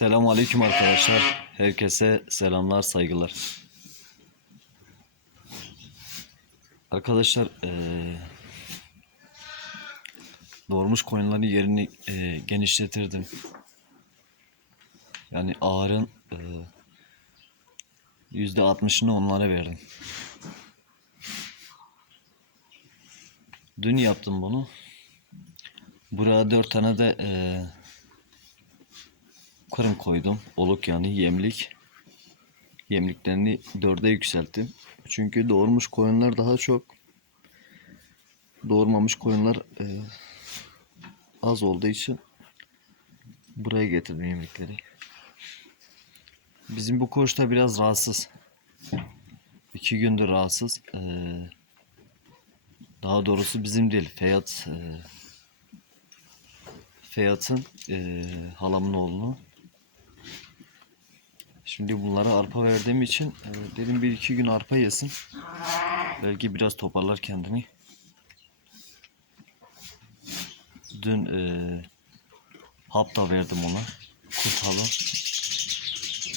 Selamun Aleyküm arkadaşlar. Herkese selamlar, saygılar. Arkadaşlar eee doğurmuş koyunların yerini eee, genişletirdim. Yani ağırın yüzde altmışını onlara verdim. Dün yaptım bunu. Buraya dört tane de eee kırım koydum. Oluk yani yemlik. Yemliklerini dörde yükselttim. Çünkü doğurmuş koyunlar daha çok. Doğurmamış koyunlar e, az olduğu için buraya getirdim yemlikleri. Bizim bu koç da biraz rahatsız. İki gündür rahatsız. E, daha doğrusu bizim değil. Feyat e, Feyat'ın e, halamın oğlunu. Şimdi bunlara arpa verdiğim için e, dedim bir iki gün arpa yesin. Belki biraz toparlar kendini. Dün e, hap da verdim ona. Kurt halı.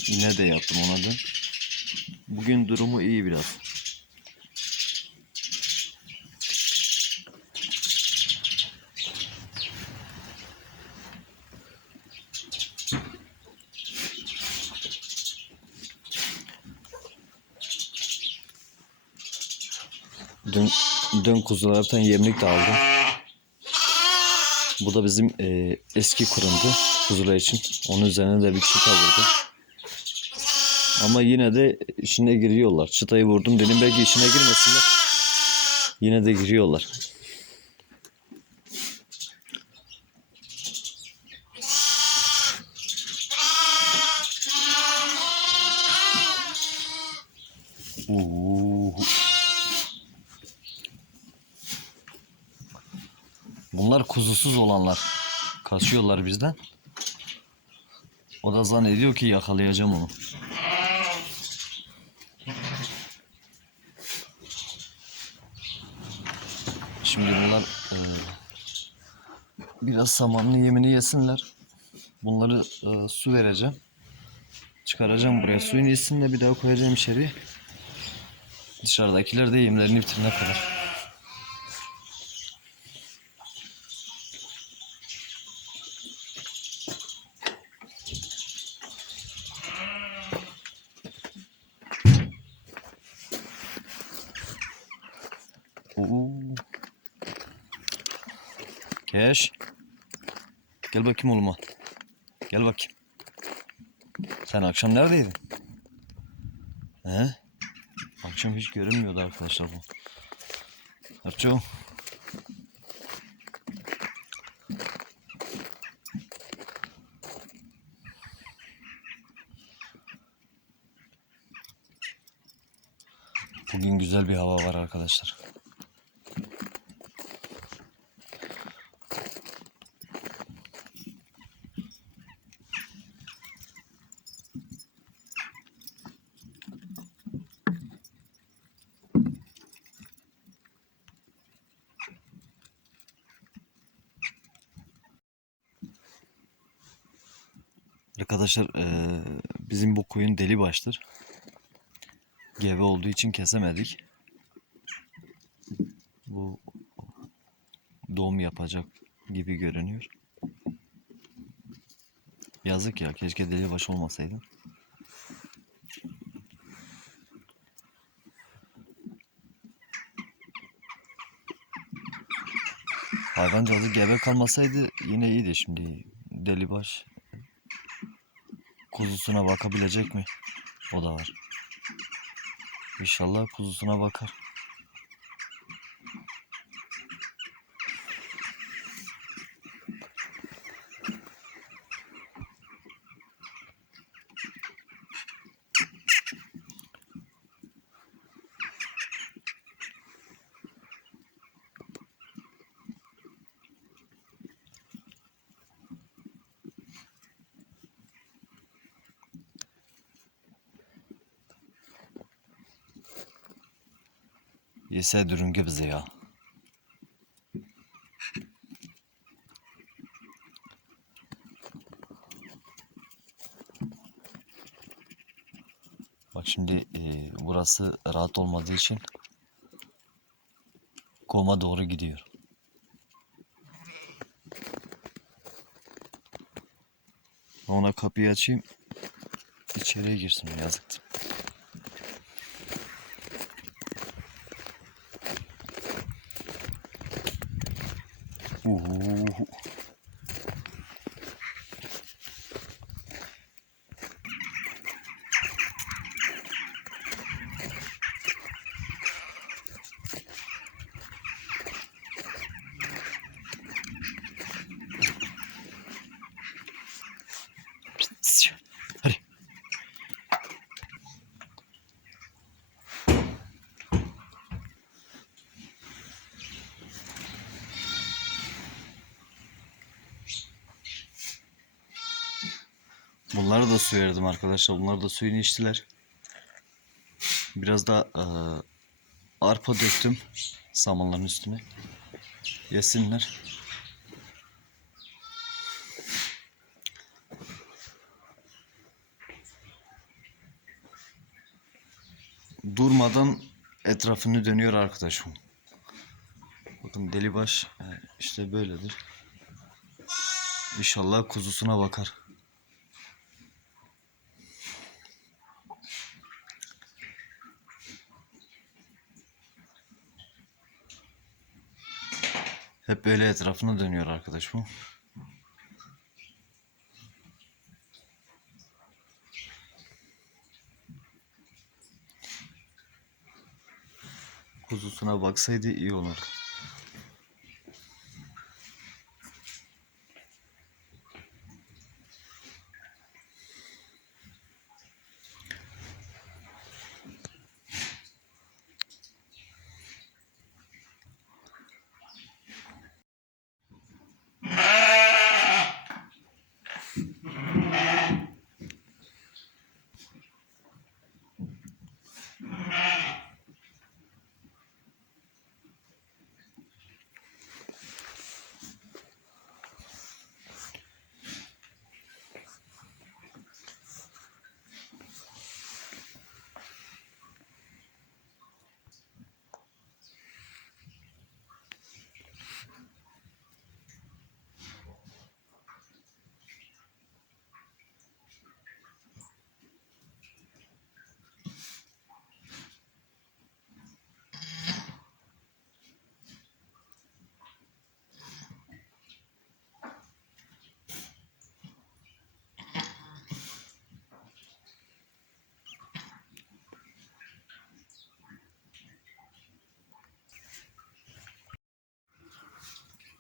İğne de yaptım ona dün. Bugün durumu iyi biraz. Dün, dün kuzulardan yemlik de aldım. Bu da bizim e, eski kurumdu kuzular için. Onun üzerine de bir çıta vurdum. Ama yine de içine giriyorlar. Çıtayı vurdum dedim belki içine girmesinler. Yine de giriyorlar. Kuzusuz olanlar. Kaçıyorlar bizden. O da zannediyor ki yakalayacağım onu. Şimdi bunlar e, biraz samanlı yemini yesinler. Bunları e, su vereceğim. Çıkaracağım buraya. Suyunu içsinler bir daha koyacağım içeri. Dışarıdakiler de yemlerini bitirene kadar. Keş. Gel bakayım oğluma. Gel bakayım. Sen akşam neredeydin? He? Akşam hiç görünmüyordu arkadaşlar bu. Arço. Bugün güzel bir hava var arkadaşlar. Arkadaşlar eee, bizim bu koyun deli baştır. Gebe olduğu için kesemedik. Bu doğum yapacak gibi görünüyor. Yazık ya keşke deli baş olmasaydı. Hayvancağızı gebe kalmasaydı yine iyiydi şimdi. Delibaş kuzusuna bakabilecek mi? O da var. İnşallah kuzusuna bakar. Yese dürüngü bize ya. Bak şimdi e, burası rahat olmadığı için koma doğru gidiyor. Ona kapıyı açayım. İçeriye girsin yazıktır. Uhu. Hadi. Bunları da su verdim arkadaşlar. Bunlar da suyunu içtiler. Biraz da eee, arpa döktüm samanların üstüne. Yesinler. Durmadan etrafını dönüyor arkadaşım. Bakın delibaş e, işte böyledir. İnşallah kuzusuna bakar. Hep böyle etrafına dönüyor arkadaşım. Kuzusuna baksaydı iyi olurdu.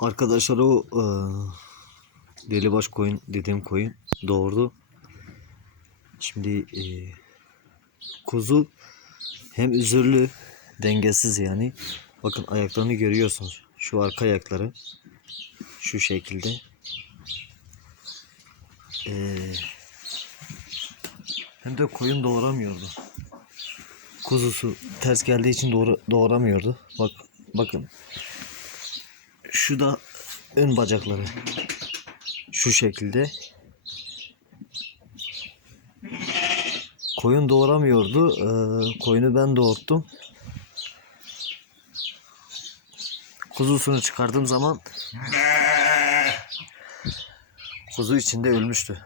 Arkadaşlar o e, delibaş koyun dediğim koyun doğurdu. Şimdi e, kuzu hem üzürlü dengesiz yani. Bakın ayaklarını görüyorsunuz. Şu arka ayakları şu şekilde. E, hem de koyun doğuramıyordu. Kuzusu ters geldiği için doğru, doğuramıyordu. Bak bakın şu da ön bacakları. Şu şekilde. Koyun doğuramıyordu. Ee, koyunu ben doğurttum. Kuzusunu çıkardığım zaman kuzu içinde ölmüştü.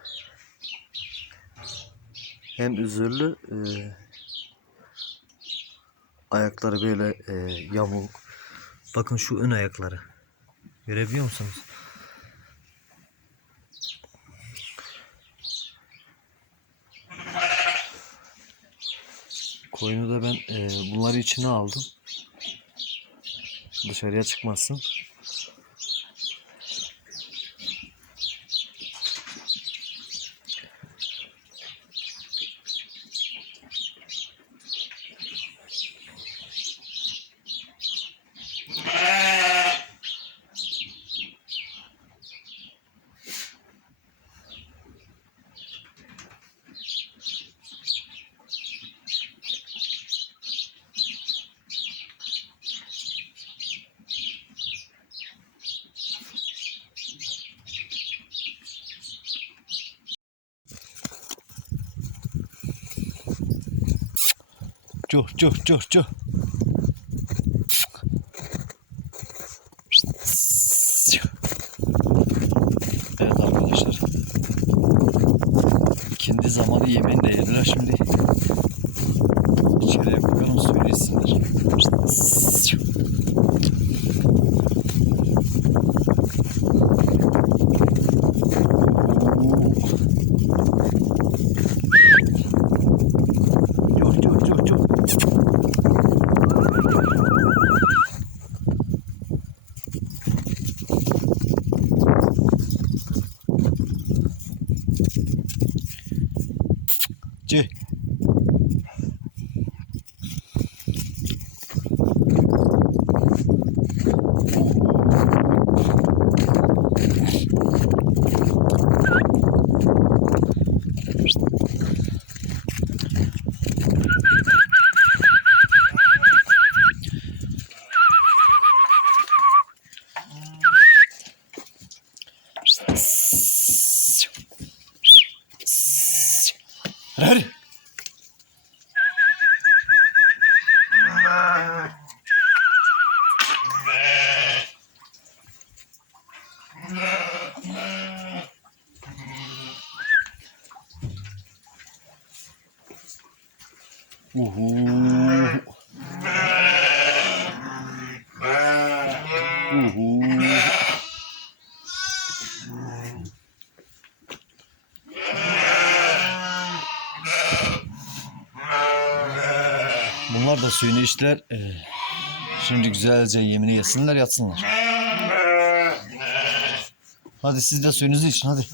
Hem üzürlü e, ayakları böyle e, yamuk. Bakın şu ön ayakları. Görebiliyor musunuz? Koyunu da ben e, bunları içine aldım. Dışarıya çıkmasın. ciuch, ciuch, ciuch, ciuch. Bunlar da suyunu içtiler. Ee, şimdi güzelce yemini yesinler yatsınlar. Hadi siz de suyunuzu için hadi.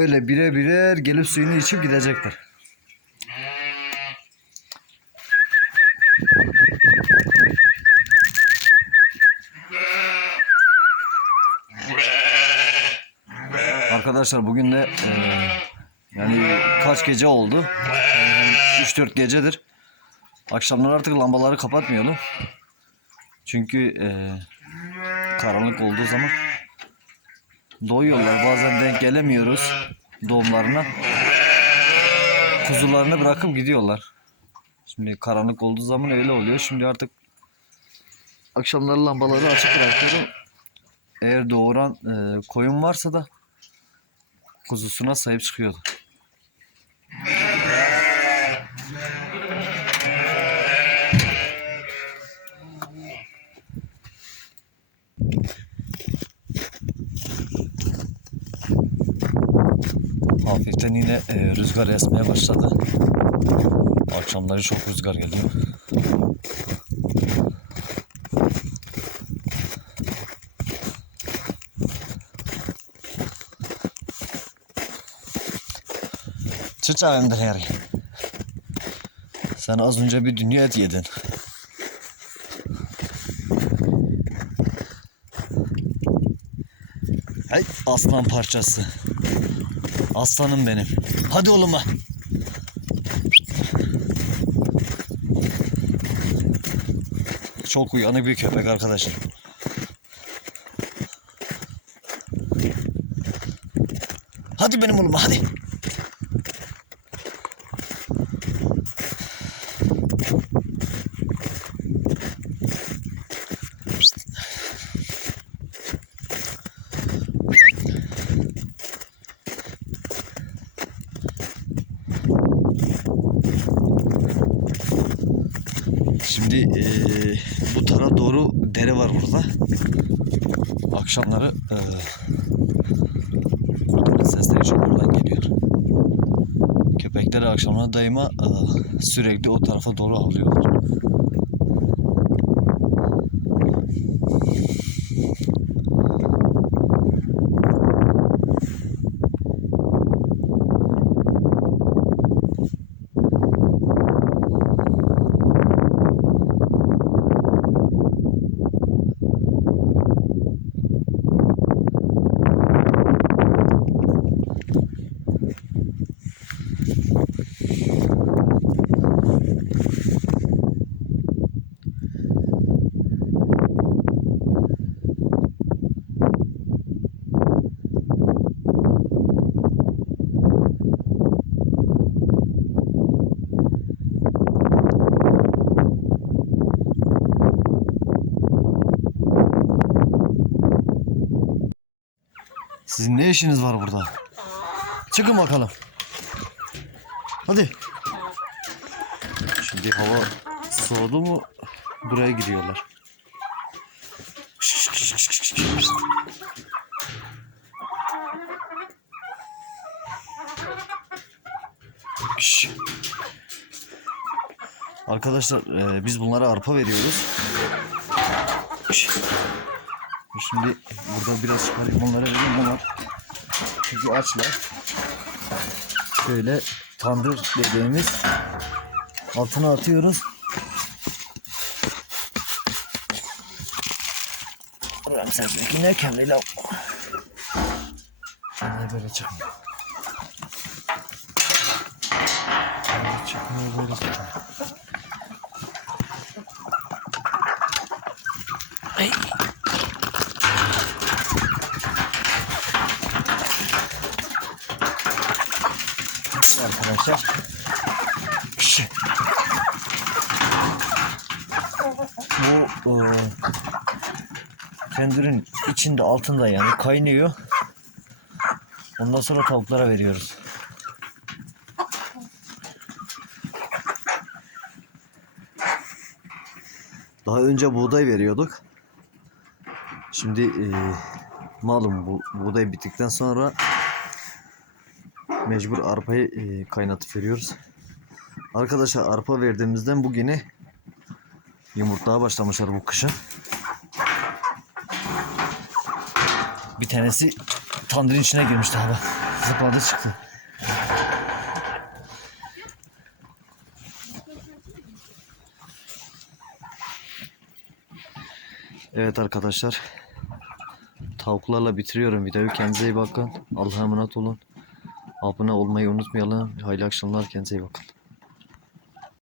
Öyle birer birer gelip suyunu içip gidecekler. Arkadaşlar bugün de eee, yani kaç gece oldu? 3-4 gecedir. Akşamlar artık lambaları kapatmıyordum. Çünkü eee, karanlık olduğu zaman doyuyorlar. Bazen denk gelemiyoruz doğumlarına. Kuzularını bırakıp gidiyorlar. Şimdi karanlık olduğu zaman öyle oluyor. Şimdi artık akşamları lambaları açık bırakıyorum. Eğer doğuran e, koyun varsa da kuzusuna sahip çıkıyor. Hafiften yine e, rüzgar esmeye başladı. Akşamları çok rüzgar geliyor. Çiçeğimdir Harry. Sen az önce bir dünya et yedin. Hey aslan parçası. Aslanım benim. Hadi oğlum ha. Çok uyanık bir köpek arkadaşlar. Hadi benim oğlum hadi. Şimdi eee, bu tarafa doğru dere var burada. Akşamları eee kurtların sesleri çok oradan geliyor. Köpekler akşamları daima eee, sürekli o tarafa doğru avlıyorlar. Sizin ne işiniz var burada? Çıkın bakalım. Hadi. Şimdi hava soğudu mu buraya giriyorlar. Şş. Arkadaşlar e, biz bunlara arpa veriyoruz. Şimdi burada biraz çıkarayım onlara vereyim bunlar. Çünkü açlar. Şöyle tandır dediğimiz altına atıyoruz. Ulan sen kendi la? Ne böyle çıkmıyor? Böyle çıkmıyor böyle çıkmıyor. Ay. Arkadaşlar. Bu e, tendirin içinde altında yani kaynıyor. Ondan sonra tavuklara veriyoruz. Daha önce buğday veriyorduk. Şimdi e, malum bu buğday bittikten sonra mecbur arpayı e, kaynatıp veriyoruz. Arkadaşlar arpa verdiğimizden bugüne yumurtluğa başlamışlar bu kışın. Bir tanesi tandırın içine girmişti hava. Zıpladı çıktı. Evet arkadaşlar. Tavuklarla bitiriyorum videoyu. Kendinize iyi bakın. Allah'a emanet olun. Abone olmayı unutmayalım. Hayırlı akşamlar. Kendinize iyi bakın.